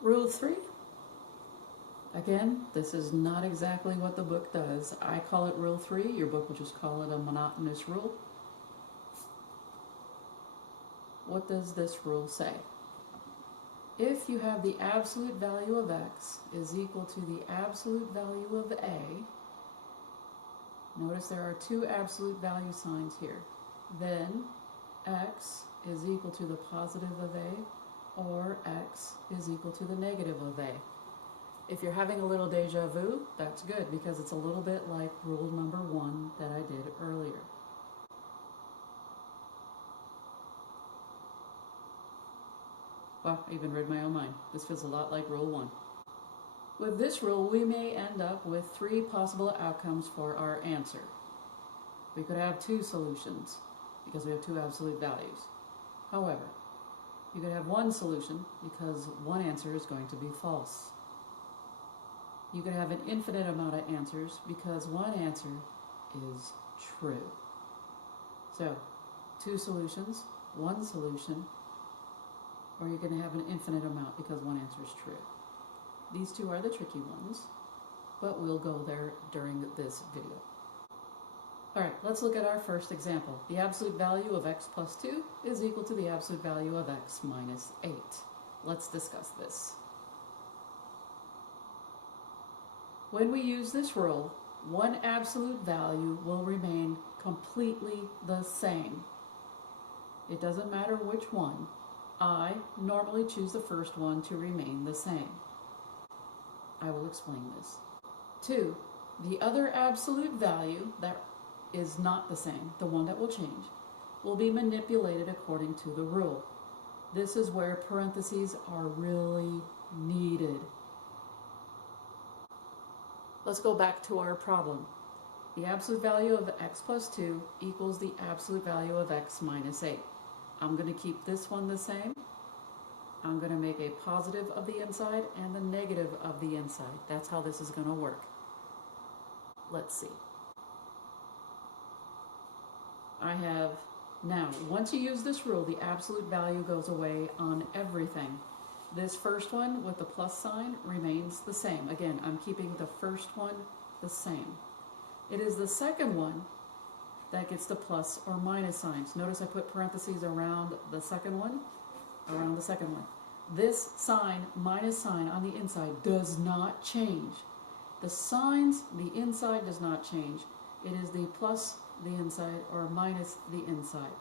Rule 3. Again, this is not exactly what the book does. I call it Rule 3. Your book will just call it a monotonous rule. What does this rule say? If you have the absolute value of x is equal to the absolute value of a, notice there are two absolute value signs here, then x is equal to the positive of a, or x is equal to the negative of a. If you're having a little deja vu, that's good, because it's a little bit like rule number 1 that I did earlier. Well, I even read my own mind. This feels a lot like rule 1. With this rule, we may end up with 3 possible outcomes for our answer. We could have 2 solutions, because we have 2 absolute values. However, you could have 1 solution, because 1 answer is going to be false. You could have an infinite amount of answers, because 1 answer is true. So, 2 solutions, 1 solution, or you're going to have an infinite amount because 1 answer is true. These 2 are the tricky ones, but we'll go there during this video. Alright, let's look at our first example. The absolute value of x plus 2 is equal to the absolute value of x minus 8. Let's discuss this. When we use this rule, one absolute value will remain completely the same. It doesn't matter which one. I normally choose the first one to remain the same. I will explain this. 2. The other absolute value that is not the same, the one that will change, will be manipulated according to the rule. This is where parentheses are really needed. Let's go back to our problem. The absolute value of x plus 2 equals the absolute value of x minus 8. I'm going to keep this one the same. I'm going to make a positive of the inside and the negative of the inside. That's how this is going to work. Let's see. I have, now, once you use this rule, the absolute value goes away on everything. This first one with the plus sign remains the same. Again, I'm keeping the first one the same. It is the second one that gets the plus or minus signs. Notice I put parentheses around the second one, This sign, minus sign on the inside, does not change. The signs, the inside does not change. It is the plus the inside or minus the inside.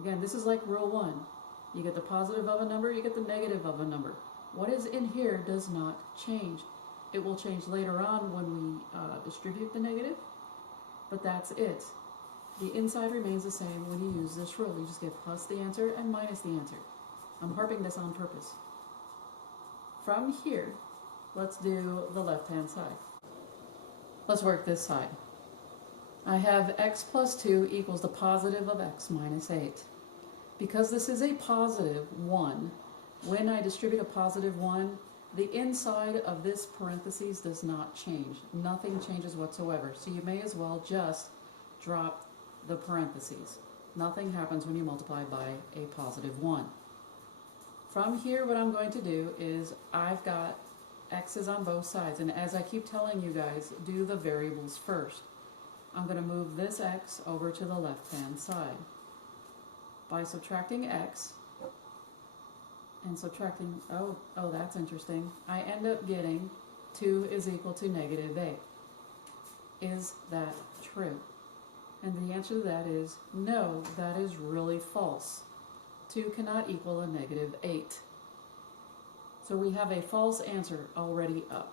Again, this is like rule 1. You get the positive of a number, you get the negative of a number. What is in here does not change. It will change later on when we distribute the negative, but that's it. The inside remains the same when you use this rule. You just get plus the answer and minus the answer. I'm harping this on purpose. From here, let's do the left-hand side. Let's work this side. I have x plus 2 equals the positive of x minus 8. Because this is a positive 1, when I distribute a positive 1, the inside of this parentheses does not change. Nothing changes whatsoever. So you may as well just drop the parentheses. Nothing happens when you multiply by a positive 1. From here, what I'm going to do is I've got x's on both sides. And as I keep telling you guys, do the variables first. I'm going to move this x over to the left-hand side. By subtracting x and subtracting, oh, that's interesting, I end up getting 2 is equal to negative 8. Is that true? And the answer to that is no, that is really false. 2 cannot equal a negative 8. So we have a false answer already up.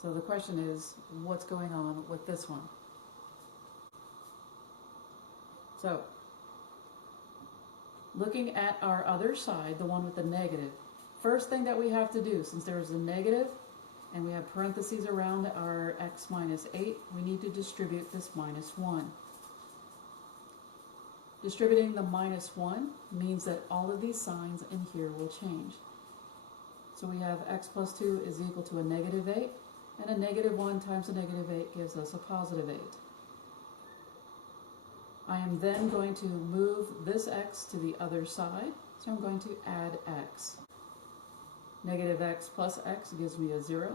So the question is, what's going on with this one? So, looking at our other side, the one with the negative, first thing that we have to do, since there is a negative and we have parentheses around our x minus 8, we need to distribute this minus 1. Distributing the minus 1 means that all of these signs in here will change. So we have x plus 2 is equal to a negative 8, and a negative 1 times a negative 8 gives us a positive 8. I am then going to move this x to the other side, so I'm going to add x. Negative x plus x gives me a 0.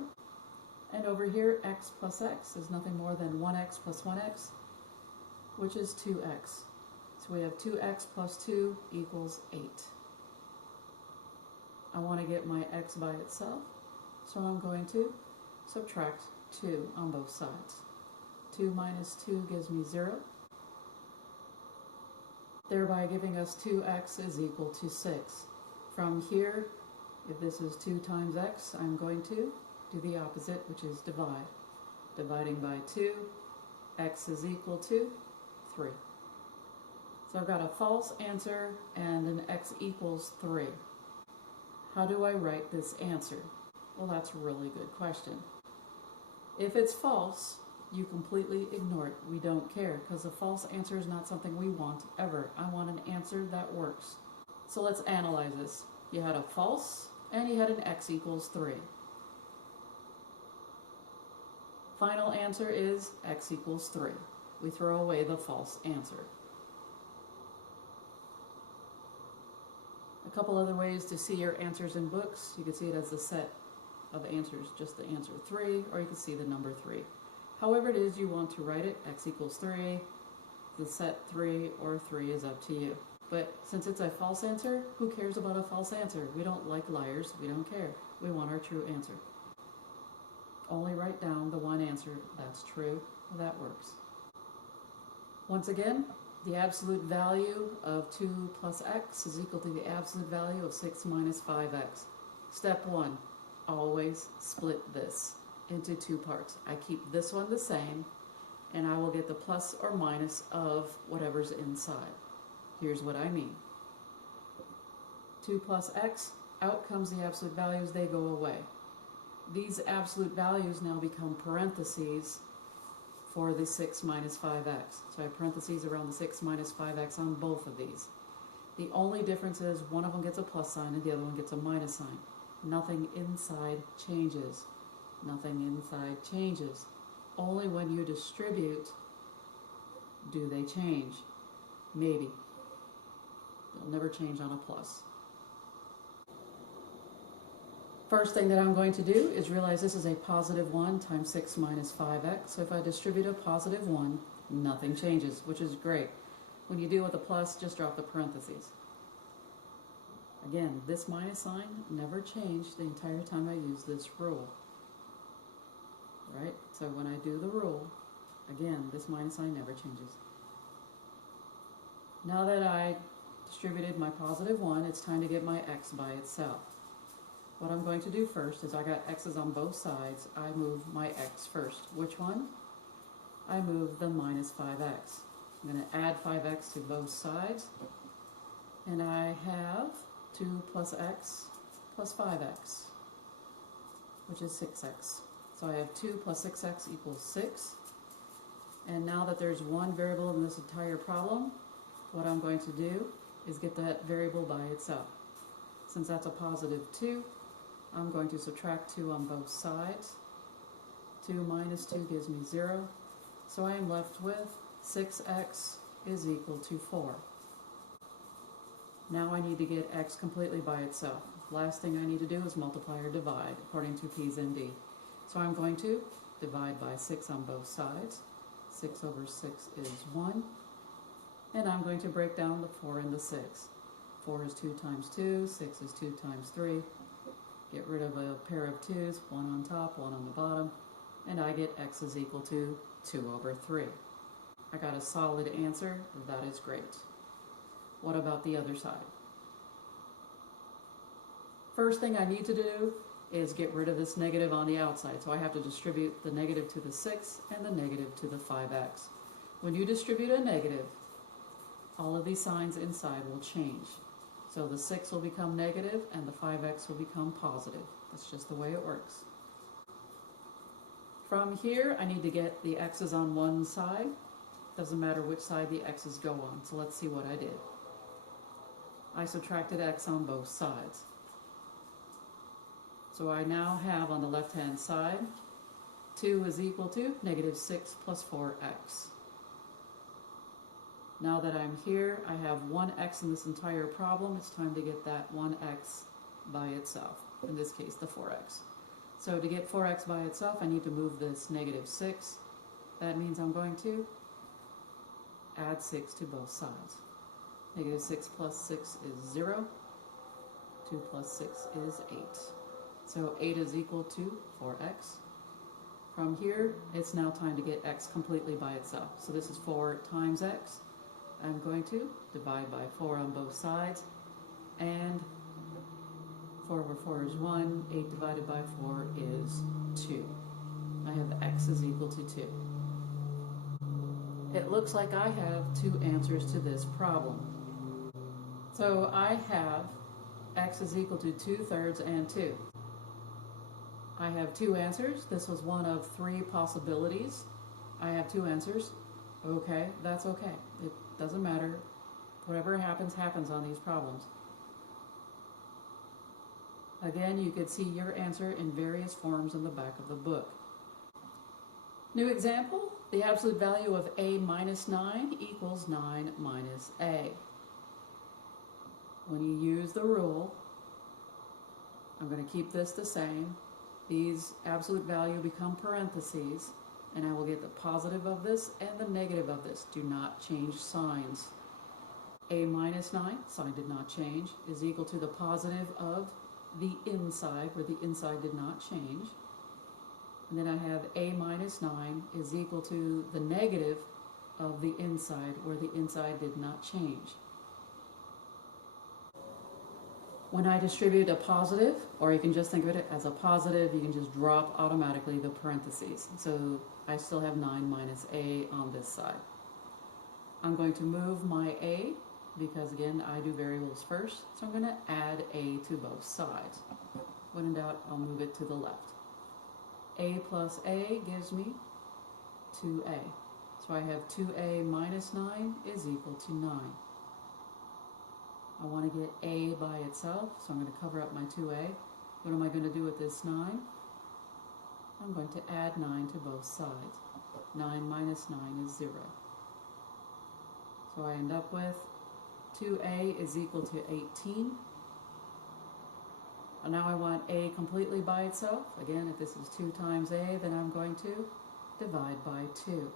And over here, x plus x is nothing more than 1x plus 1x, which is 2x. So we have 2x plus 2 equals 8. I want to get my x by itself, so I'm going to subtract 2 on both sides. 2 minus 2 gives me 0, thereby giving us 2x is equal to 6. From here, if this is 2 times x, I'm going to do the opposite, which is divide. Dividing by 2, x is equal to 3. So I've got a false answer and an x equals 3. How do I write this answer? Well, that's a really good question. If it's false, you completely ignore it. We don't care, because a false answer is not something we want ever. I want an answer that works. So let's analyze this. You had a false, and you had an x equals 3. Final answer is x equals 3. We throw away the false answer. A couple other ways to see your answers in books. You can see it as the set of answers, just the answer 3, or you can see the number 3. However it is you want to write it, x equals 3, the set 3 or 3 is up to you. But since it's a false answer, who cares about a false answer? We don't like liars, we don't care. We want our true answer. Only write down the one answer that's true, that works. Once again, the absolute value of 2 plus x is equal to the absolute value of 6 minus 5x. Step 1, always split this into 2 parts. I keep this one the same, and I will get the plus or minus of whatever's inside. Here's what I mean. 2 plus x, out comes the absolute values, they go away. These absolute values now become parentheses for the 6 minus 5x. So I have parentheses around the 6 minus 5x on both of these. The only difference is one of them gets a plus sign and the other one gets a minus sign. Nothing inside changes. Nothing inside changes. Only when you distribute do they change. Maybe. They'll never change on a plus. First thing that I'm going to do is realize this is a positive 1 times 6 minus 5x. So if I distribute a positive 1, nothing changes, which is great. When you deal with a plus, just drop the parentheses. Again, this minus sign never changed the entire time I use this rule. Right? So when I do the rule, again, this minus sign never changes. Now that I distributed my positive 1, it's time to get my x by itself. What I'm going to do first is I got x's on both sides. I move my x first. Which one? I move the minus 5x. I'm going to add 5x to both sides. And I have 2 plus x plus 5x, which is 6x. So I have 2 plus 6x equals 6. And now that there's one variable in this entire problem, what I'm going to do is get that variable by itself. Since that's a positive 2, I'm going to subtract 2 on both sides. 2 minus 2 gives me 0. So I am left with 6x is equal to 4. Now I need to get x completely by itself. Last thing I need to do is multiply or divide according to P's and D. So I'm going to divide by 6 on both sides. 6 over 6 is 1. And I'm going to break down the 4 and the 6. 4 is 2 times 2, 6 is 2 times 3. Get rid of a pair of 2's, 1 on top, 1 on the bottom, and I get x is equal to 2 over 3. I got a solid answer. That is great. What about the other side? First thing I need to do is get rid of this negative on the outside. So I have to distribute the negative to the 6 and the negative to the 5x. When you distribute a negative, all of these signs inside will change. So the 6 will become negative and the 5x will become positive. That's just the way it works. From here, I need to get the x's on one side. Doesn't matter which side the x's go on. So let's see what I did. I subtracted x on both sides. So I now have on the left-hand side, 2 is equal to negative 6 plus 4x. Now that I'm here, I have one x in this entire problem. It's time to get that one x by itself. in this case the 4x. So to get 4x by itself, I need to move this negative 6. That means I'm going to add 6 to both sides. Negative 6 plus 6 is 0. 2 plus 6 is 8. So 8 is equal to 4x. From here, it's now time to get x completely by itself. So this is 4 times x. I'm going to divide by 4 on both sides. And 4 over 4 is 1. 8 divided by 4 is 2. I have x is equal to 2. It looks like I have two answers to this problem. So I have x is equal to 2/3 and 2. I have two answers. This was one of 3 possibilities. I have 2 answers. Okay, that's okay. It doesn't matter. Whatever happens, happens on these problems. Again, you could see your answer in various forms in the back of the book. New example, the absolute value of a minus 9 equals 9 minus a. When you use the rule, I'm going to keep this the same. These absolute value become parentheses, and I will get the positive of this and the negative of this. Do not change signs. A minus 9, sign did not change, is equal to the positive of the inside, where the inside did not change. And then I have a minus 9 is equal to the negative of the inside, where the inside did not change. When I distribute a positive, or you can just think of it as a positive, you can just drop automatically the parentheses. So I still have 9 minus a on this side. I'm going to move my a, because again, I do variables first. So I'm going to add a to both sides. When in doubt, I'll move it to the left. A plus a gives me 2a. So I have 2a minus 9 is equal to 9. I want to get a by itself, so I'm going to cover up my 2a. What am I going to do with this 9? I'm going to add 9 to both sides. 9 minus 9 is 0. So I end up with 2a is equal to 18. And now I want a completely by itself. Again, if this is 2 times a, then I'm going to divide by 2.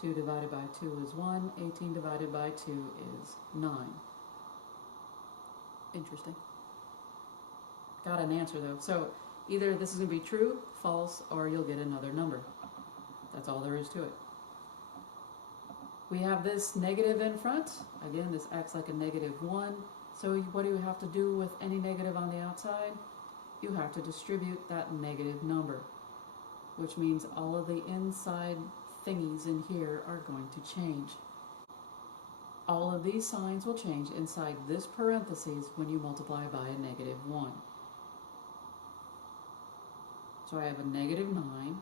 2 divided by 2 is 1. 18 divided by 2 is 9. Interesting. Got an answer though. So either this is going to be true, false, or you'll get another number. That's all there is to it. We have this negative in front. Again, this acts like a negative 1. So what do you have to do with any negative on the outside? You have to distribute that negative number, which means all of the inside thingies in here are going to change. All of these signs will change inside this parentheses when you multiply by a negative 1. So I have a negative 9.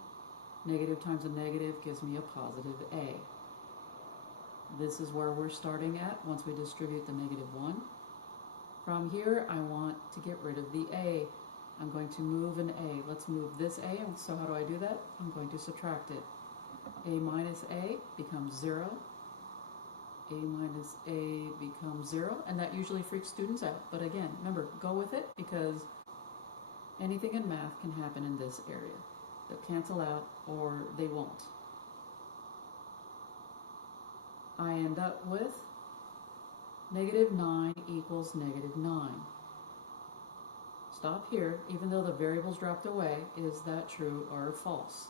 Negative times a negative gives me a positive a. This is where we're starting at once we distribute the negative 1. From here, I want to get rid of the a. I'm going to move an a. Let's move this a. So how do I do that? I'm going to subtract it. A minus a becomes 0. A minus a becomes 0. And that usually freaks students out. But again, remember, go with it, because anything in math can happen in this area. They'll cancel out or they won't. I end up with negative 9 equals negative 9. Stop here, even though the variables dropped away. Is that true or false?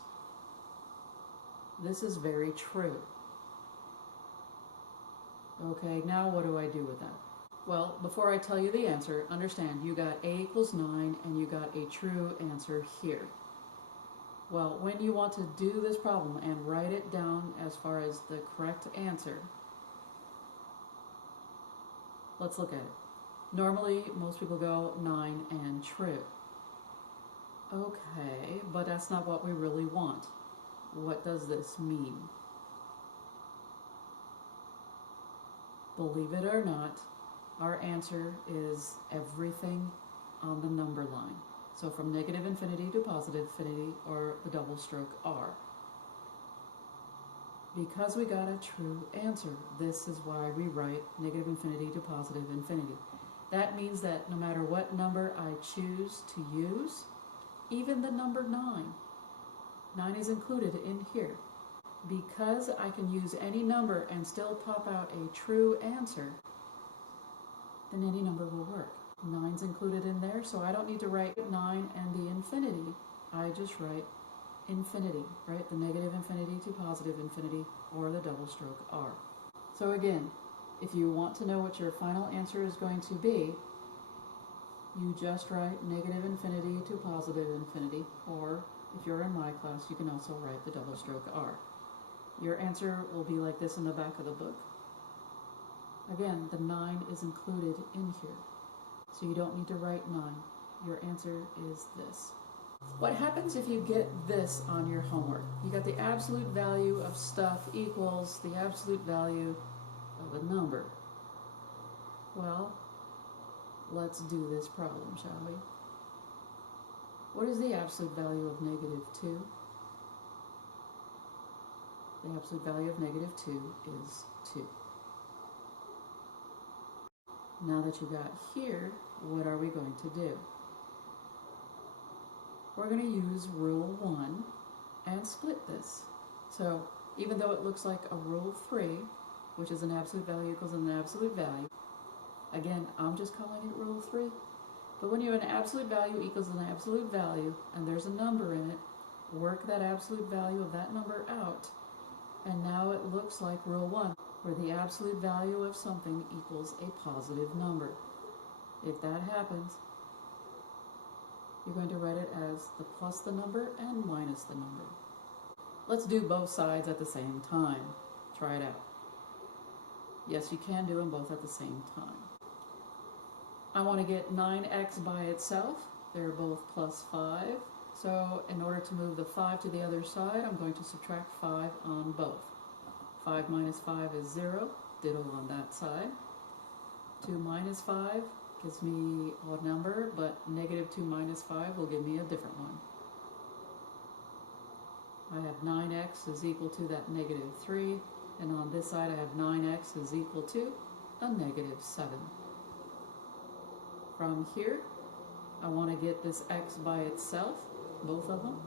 This is very true. Okay, now what do I do with that? Well, before I tell you the answer, understand you got a equals 9 and you got a true answer here. Well, when you want to do this problem and write it down as far as the correct answer, let's look at it. Normally, most people go 9 and true. Okay, but that's not what we really want. What does this mean? Believe it or not, our answer is everything on the number line. So from negative infinity to positive infinity, or the double stroke R. Because we got a true answer, this is why we write negative infinity to positive infinity. That means that no matter what number I choose to use, even the number 9 is included in here. Because I can use any number and still pop out a true answer, then any number will work. 9's included in there, so I don't need to write 9 and the infinity. I just write infinity, right? The negative infinity to positive infinity, or the double stroke R. So again, if you want to know what your final answer is going to be, you just write negative infinity to positive infinity, or if you're in my class, you can also write the double stroke R. Your answer will be like this in the back of the book. Again, the 9 is included in here, so you don't need to write 9. Your answer is this. What happens if you get this on your homework? You got the absolute value of stuff equals the absolute value of a number. Well, let's do this problem, shall we? What is the absolute value of negative 2? The absolute value of negative 2 is 2. Now that you got here, what are we going to do? We're going to use rule 1 and split this. So even though it looks like a rule 3, which is an absolute value equals an absolute value, again, I'm just calling it rule 3. But when you have an absolute value equals an absolute value, and there's a number in it, work that absolute value of that number out, and now it looks like rule 1, where the absolute value of something equals a positive number. If that happens, you're going to write it as the plus the number and minus the number. Let's do both sides at the same time. Try it out. Yes, you can do them both at the same time. I want to get 9x by itself. They're both plus 5. So in order to move the 5 to the other side, I'm going to subtract 5 on both. 5 minus 5 is 0. Ditto on that side. 2 minus 5 gives me a number, but negative 2 minus 5 will give me a different one. I have 9x is equal to that negative 3, and on this side I have 9x is equal to a negative 7. From here, I want to get this x by itself, both of them.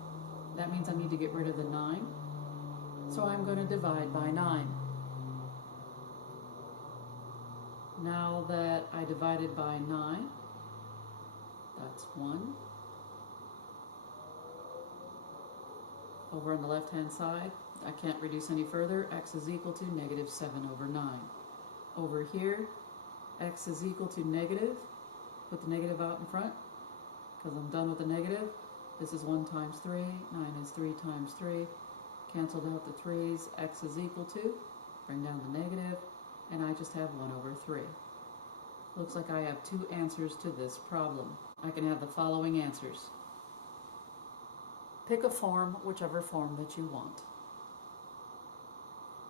That means I need to get rid of the 9. So I'm going to divide by 9. Now that I divided by 9, that's 1. Over on the left-hand side, I can't reduce any further. X is equal to negative 7 over 9. Over here, x is equal to negative. Put the negative out in front, because I'm done with the negative. This is 1 times 3. 9 is 3 times 3. Canceled out the 3's. X is equal to, bring down the negative, and I just have 1 over 3. Looks like I have 2 answers to this problem. I can have the following answers. Pick a form, whichever form that you want.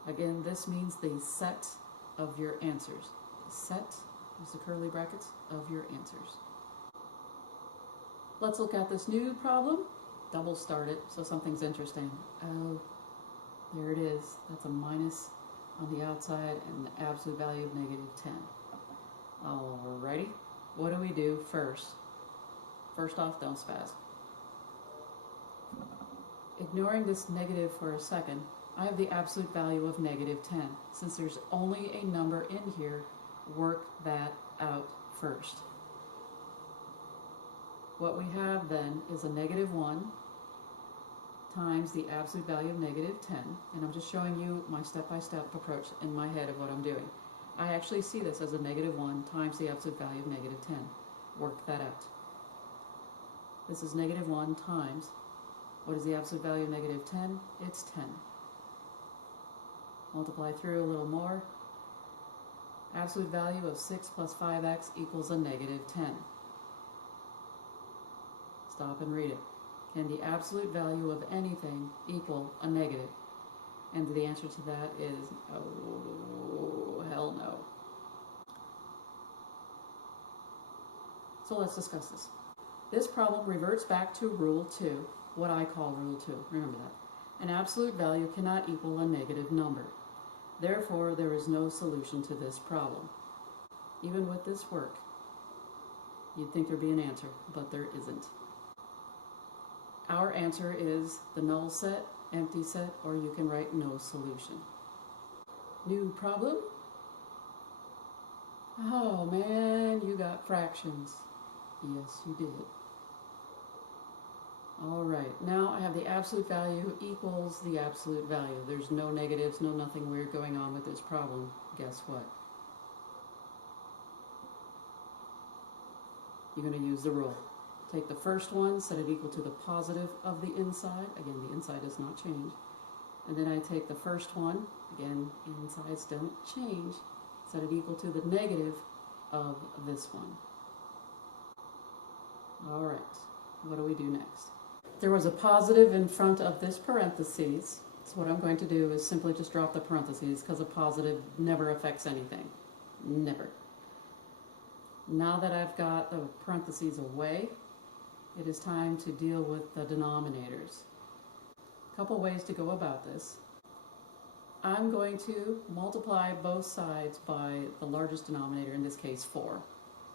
Again, this means the set of your answers. The set, use the curly brackets, of your answers. Let's look at this new problem. Double start it so something's interesting. Oh, there it is. That's a minus on the outside and the absolute value of negative 10. Alrighty, what do we do first? First off, don't spaz. Ignoring this negative for a second, I have the absolute value of negative 10. Since there's only a number in here, work that out first. What we have then is a negative 1 times the absolute value of negative 10, and I'm just showing you my step-by-step approach in my head of what I'm doing. I actually see this as a negative 1 times the absolute value of negative 10. Work that out. This is negative 1 times, what is the absolute value of negative 10? It's 10. Multiply through a little more. Absolute value of 6 plus 5x equals a negative 10. Stop and read it. Can the absolute value of anything equal a negative? And the answer to that is, oh, hell no. So let's discuss this. This problem reverts back to Rule 2, what I call Rule 2. Remember that. An absolute value cannot equal a negative number. Therefore, there is no solution to this problem. Even with this work, You'd think there'd be an answer, but there isn't. Our answer is the null set, empty set, or you can write no solution. New problem? Oh man, you got fractions. Yes, you did. Alright, now I have the absolute value equals the absolute value. There's no negatives, no nothing weird going on with this problem. Guess what? You're going to use the rule. Take the first one, set it equal to the positive of the inside. Again, the inside does not change. And then I take the first one, again, insides don't change, set it equal to the negative of this one. Alright, what do we do next? There was a positive in front of this parentheses, so what I'm going to do is simply just drop the parentheses because a positive never affects anything. Never. Now that I've got the parentheses away, it is time to deal with the denominators. A couple ways to go about this. I'm going to multiply both sides by the largest denominator, in this case 4,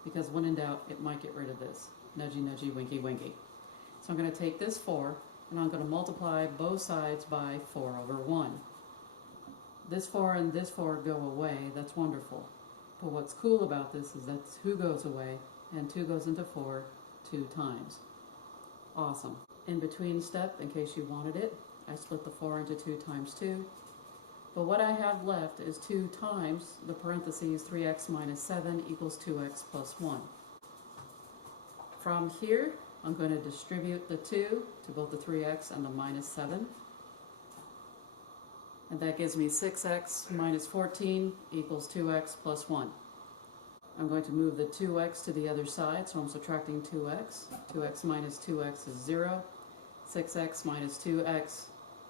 because when in doubt, it might get rid of this. Nudgy, nudgy, winky, winky. So I'm going to take this 4, and I'm going to multiply both sides by 4 over 1. This 4 and this 4 go away. That's wonderful. But what's cool about this is that 2 goes away, and 2 goes into 4 2 times. Awesome. In between step, in case you wanted it, I split the 4 into 2 times 2. But what I have left is 2 times the parentheses 3x minus 7 equals 2x plus 1. From here, I'm going to distribute the 2 to both the 3x and the minus 7. And that gives me 6x minus 14 equals 2x plus 1. I'm going to move the 2x to the other side, so I'm subtracting 2x. 2x minus 2x is 0. 6x minus 2x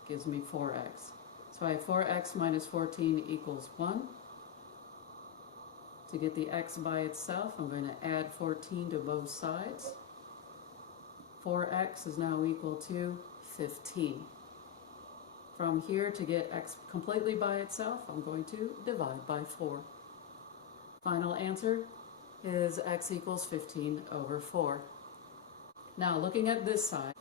gives me 4x. So I have 4x minus 14 equals 1. To get the x by itself, I'm going to add 14 to both sides. 4x is now equal to 15. From here, to get x completely by itself, I'm going to divide by 4. Final answer is x equals 15 over 4. Now, looking at this side,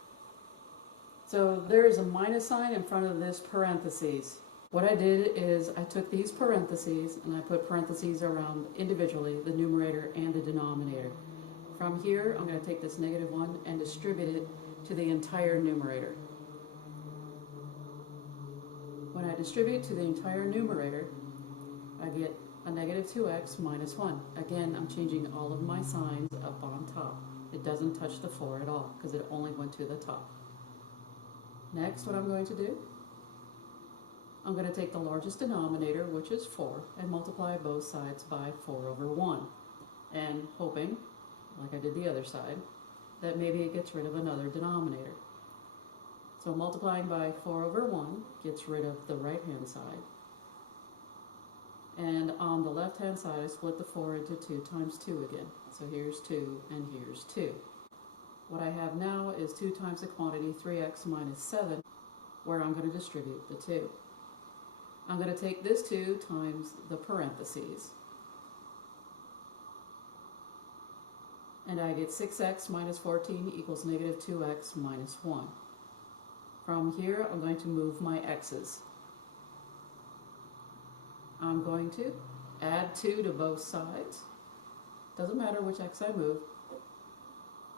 so there is a minus sign in front of this parentheses. What I did is I took these parentheses and I put parentheses around individually the numerator and the denominator. From here, I'm going to take this negative 1 and distribute it to the entire numerator. When I distribute to the entire numerator, I get a negative 2x minus 1. Again, I'm changing all of my signs up on top. It doesn't touch the 4 at all because it only went to the top. Next, what I'm going to do, I'm going to take the largest denominator, which is 4, and multiply both sides by 4 over 1. And hoping, like I did the other side, that maybe it gets rid of another denominator. So multiplying by 4 over 1 gets rid of the right-hand side. And on the left-hand side, I split the 4 into 2 times 2 again. So here's 2 and here's 2. What I have now is 2 times the quantity 3x minus 7, where I'm going to distribute the 2. I'm going to take this 2 times the parentheses. And I get 6x minus 14 equals negative 2x minus 1. From here, I'm going to move my x's. I'm going to add 2 to both sides. Doesn't matter which x I move.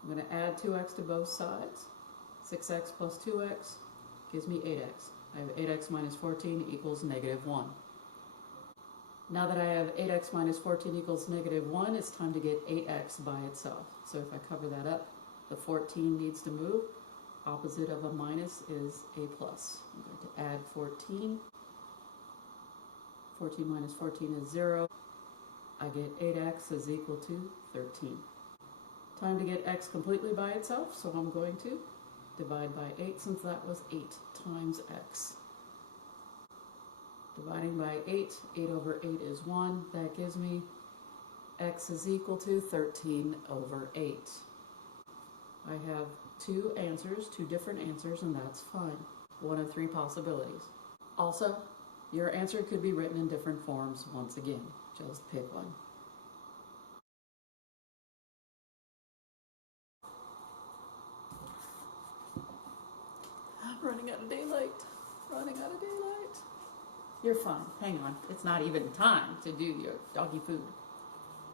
I'm going to add 2x to both sides. 6x plus 2x gives me 8x. I have 8x minus 14 equals negative 1. Now that I have 8x minus 14 equals negative 1, it's time to get 8x by itself. So if I cover that up, the 14 needs to move. Opposite of a minus is a plus. I'm going to add 14. 14 minus 14 is 0. I get 8x is equal to 13. Time to get x completely by itself, so I'm going to divide by 8 since that was 8 times x. Dividing by 8, 8 over 8 is 1. That gives me x is equal to 13 over 8. I have 2 answers, 2 different answers, and that's fine. One of 3 possibilities. Also, your answer could be written in different forms once again. Just pick one. running out of daylight. Running out of daylight. You're fine. Hang on. It's not even time to do your doggy food.